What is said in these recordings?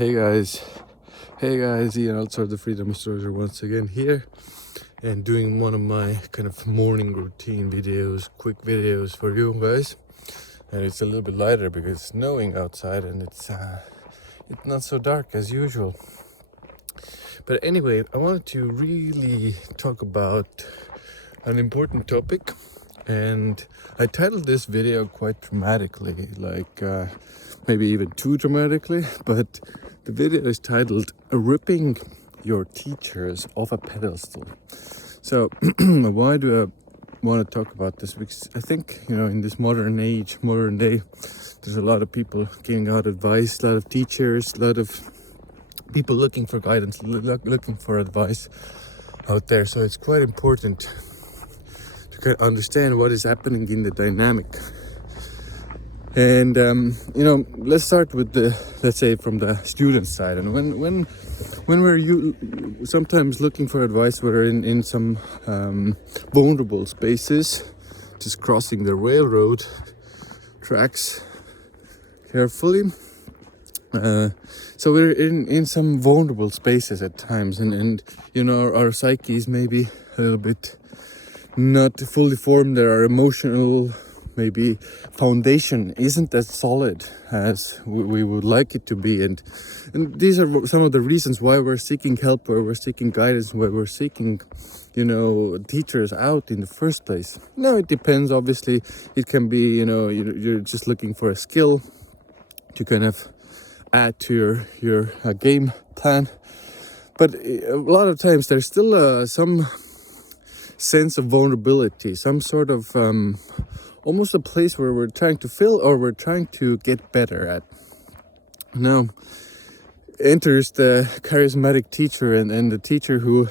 Hey guys, Ian Altosaar Freedom Astrology once again here, and doing one of my kind of morning routine videos, quick videos for you guys. And it's a little bit lighter because it's snowing outside and it's not so dark as usual. But anyway, I wanted to really talk about an important topic, and I titled this video quite dramatically, maybe even too dramatically, but the video is titled Ripping Your Teachers Off a Pedestal. So why do I want to talk about this? Because I think, in this modern day, there's a lot of people giving out advice, a lot of teachers, a lot of people looking for guidance, looking for advice out there. So it's quite important to kind of understand what is happening in the dynamic. And let's start with let's say from the student side. And when we're sometimes looking for advice, we're in some vulnerable spaces, just crossing the railroad tracks carefully. So we're in some vulnerable spaces at times, and our psyche is maybe a little bit not fully formed. There are emotional maybe foundation isn't as solid as we would like it to be, and these are some of the reasons why we're seeking help, why we're seeking guidance, why we're seeking teachers out in the first place. Now it depends, obviously. It can be you're just looking for a skill to kind of add to your game plan, but a lot of times there's still some sense of vulnerability, some sort of almost a place where we're trying to fill or we're trying to get better at. Now enters the charismatic teacher and the teacher who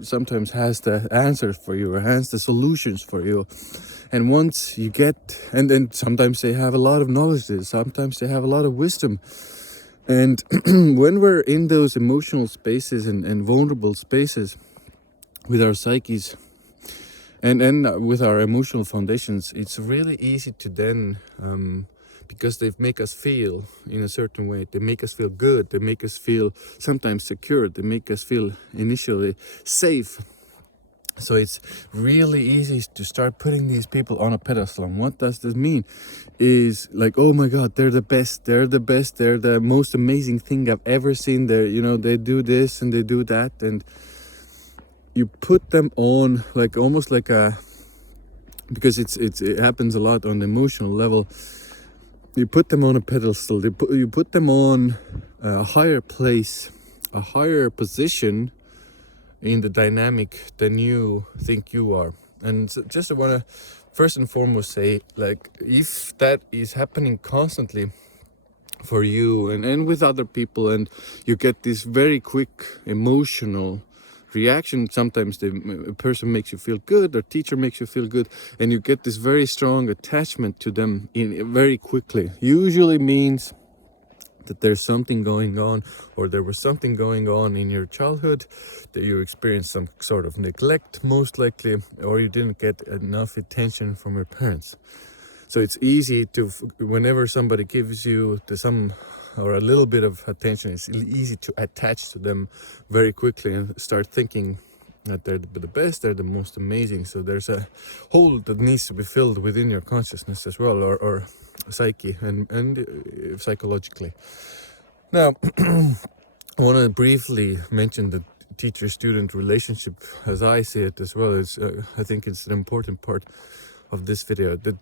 sometimes has the answers for you or has the solutions for you. And once you get, and then sometimes they have a lot of knowledge, sometimes they have a lot of wisdom. And when we're in those emotional spaces and vulnerable spaces with our psyches, and with our emotional foundations, it's really easy to then, because they make us feel in a certain way, they make us feel good, they make us feel sometimes secure, they make us feel initially safe. So it's really easy to start putting these people on a pedestal. And what does this mean? Is like, oh my God, they're the best, they're the most amazing thing I've ever seen. They do this and they do that, and you put them on like almost like because it happens a lot on the emotional level. You put them on a pedestal. You put them on a higher place, a higher position in the dynamic than you think you are. And so just I want to first and foremost say, like, if that is happening constantly for you and with other people, and you get this very quick emotional reaction, sometimes the person makes you feel good or teacher makes you feel good, and you get this very strong attachment to them very quickly, usually means that there's something going on, or there was something going on in your childhood, that you experienced some sort of neglect most likely, or you didn't get enough attention from your parents. So it's easy to, whenever somebody gives you some or a little bit of attention, it's easy to attach to them very quickly and start thinking that they're the best, they're the most amazing. So there's a hole that needs to be filled within your consciousness as well, or psyche and psychologically. Now, I want to briefly mention the teacher-student relationship as I see it as well. I think it's an important part of this video. The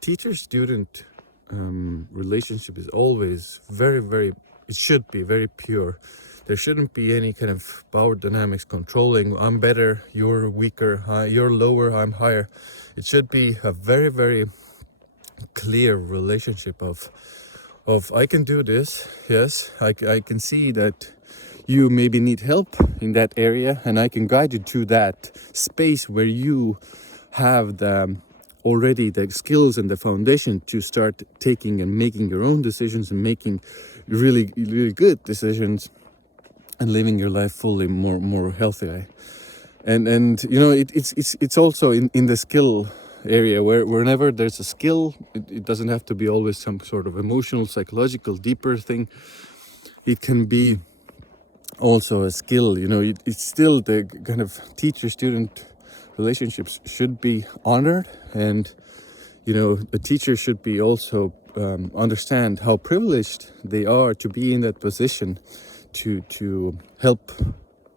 teacher-student relationship is always it should be very pure. There shouldn't be any kind of power dynamics controlling. I'm better, you're weaker, you're lower, I'm higher. It should be a very, very clear relationship of I can do this, yes, I can see that you maybe need help in that area, and I can guide you to that space where you have already the skills and the foundation to start taking and making your own decisions and making really, really good decisions and living your life fully more healthily. And it's also in the skill area where whenever there's a skill, it doesn't have to be always some sort of emotional, psychological, deeper thing. it can be also a skill. It's still the kind of teacher-student relationships should be honored, and a teacher should be also understand how privileged they are to be in that position to help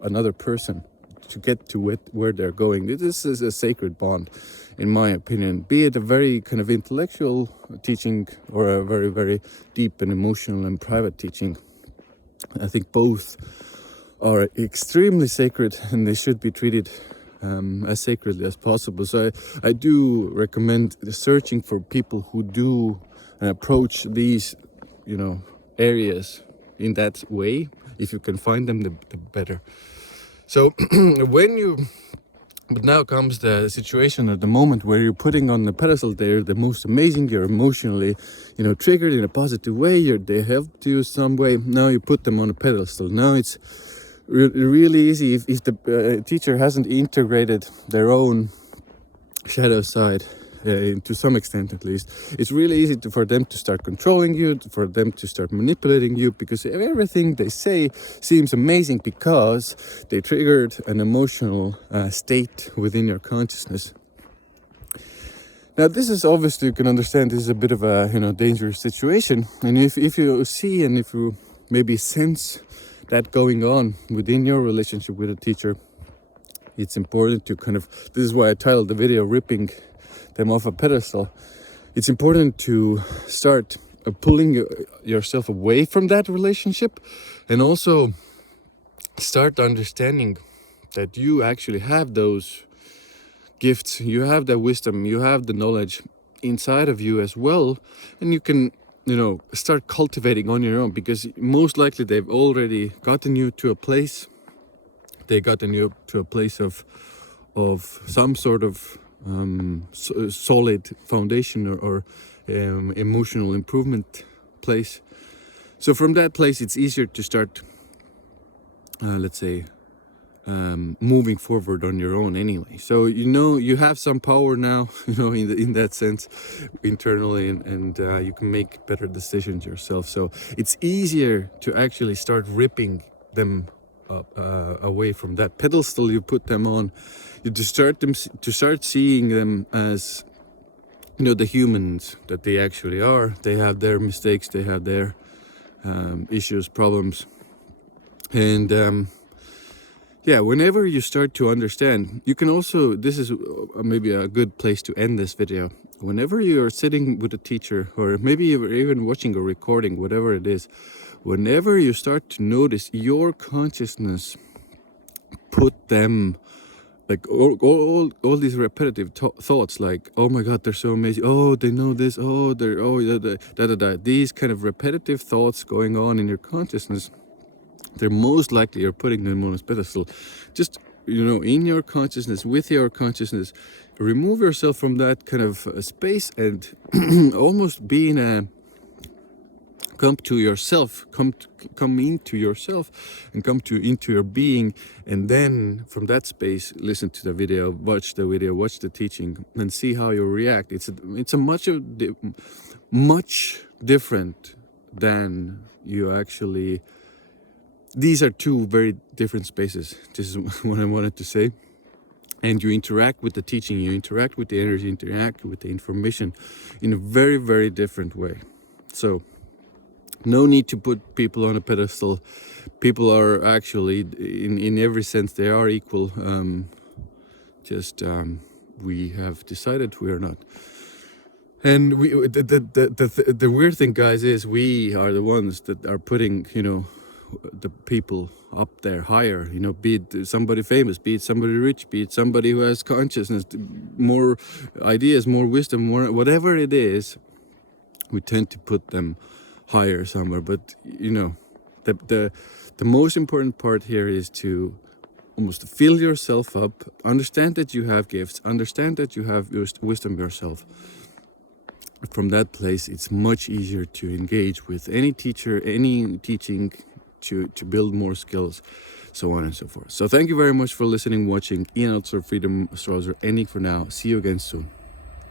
another person to get to where they're going. This is a sacred bond, in my opinion, be it a very kind of intellectual teaching or a very, very deep and emotional and private teaching. I think both are extremely sacred, and they should be treated as sacredly as possible. So I do recommend searching for people who do approach these, areas in that way. If you can find them, the better. So but now comes the situation at the moment where you're putting on the pedestal. They're the most amazing. You're emotionally, triggered in a positive way. They helped you some way. Now you put them on a pedestal. Now it's really easy if the teacher hasn't integrated their own shadow side, to some extent at least. It's really easy for them to start controlling you, for them to start manipulating you, because everything they say seems amazing because they triggered an emotional state within your consciousness. Now, this is obviously, you can understand, this is a bit of a dangerous situation. And if you see and if you maybe sense that going on within your relationship with a teacher, it's important to this is why I titled the video "Ripping Them Off a Pedestal." It's important to start pulling yourself away from that relationship, and also start understanding that you actually have those gifts, you have the wisdom, you have the knowledge inside of you as well, and you can start cultivating on your own, because most likely they've already gotten you to a place. They gotten you to a place of some sort of solid foundation or emotional improvement place. So from that place, it's easier to start, let's say, moving forward on your own anyway. So you have some power now, in that sense, internally, and you can make better decisions yourself. So it's easier to actually start ripping them away from that pedestal you put them on. You to start seeing them as the humans that they actually are. They have their mistakes, they have their issues, problems, and whenever you start to understand, you can also, this is maybe a good place to end this video. Whenever you're sitting with a teacher, or maybe you're even watching a recording, whatever it is, whenever you start to notice your consciousness put them, like all these repetitive thoughts, like, oh my God, they're so amazing, oh, they know this, oh, they're, oh, these kind of repetitive thoughts going on in your consciousness, they're most likely you're putting them on a pedestal. Just, in your consciousness, with your consciousness, remove yourself from that kind of space, and almost be in a, come to yourself, come into yourself, and into your being, and then from that space, listen to the video, watch the teaching, and see how you react. It's a much different than you actually. These are two very different spaces. This is what I wanted to say. And you interact with the teaching, you interact with the energy, interact with the information in a very, very different way. So no need to put people on a pedestal. People are actually, in every sense, they are equal. We have decided we are not. And the weird thing, guys, is we are the ones that are putting, the people up there higher, be it somebody famous, be it somebody rich, be it somebody who has consciousness, more ideas, more wisdom, more whatever it is, we tend to put them higher somewhere. But the most important part here is to almost fill yourself up, understand that you have gifts, understand that you have wisdom yourself. From that place, it's much easier to engage with any teacher, any teaching, to build more skills, so on and so forth. So thank you very much for listening, watching. Ian Altosaar Freedom Astrology, ending for now. See you again soon.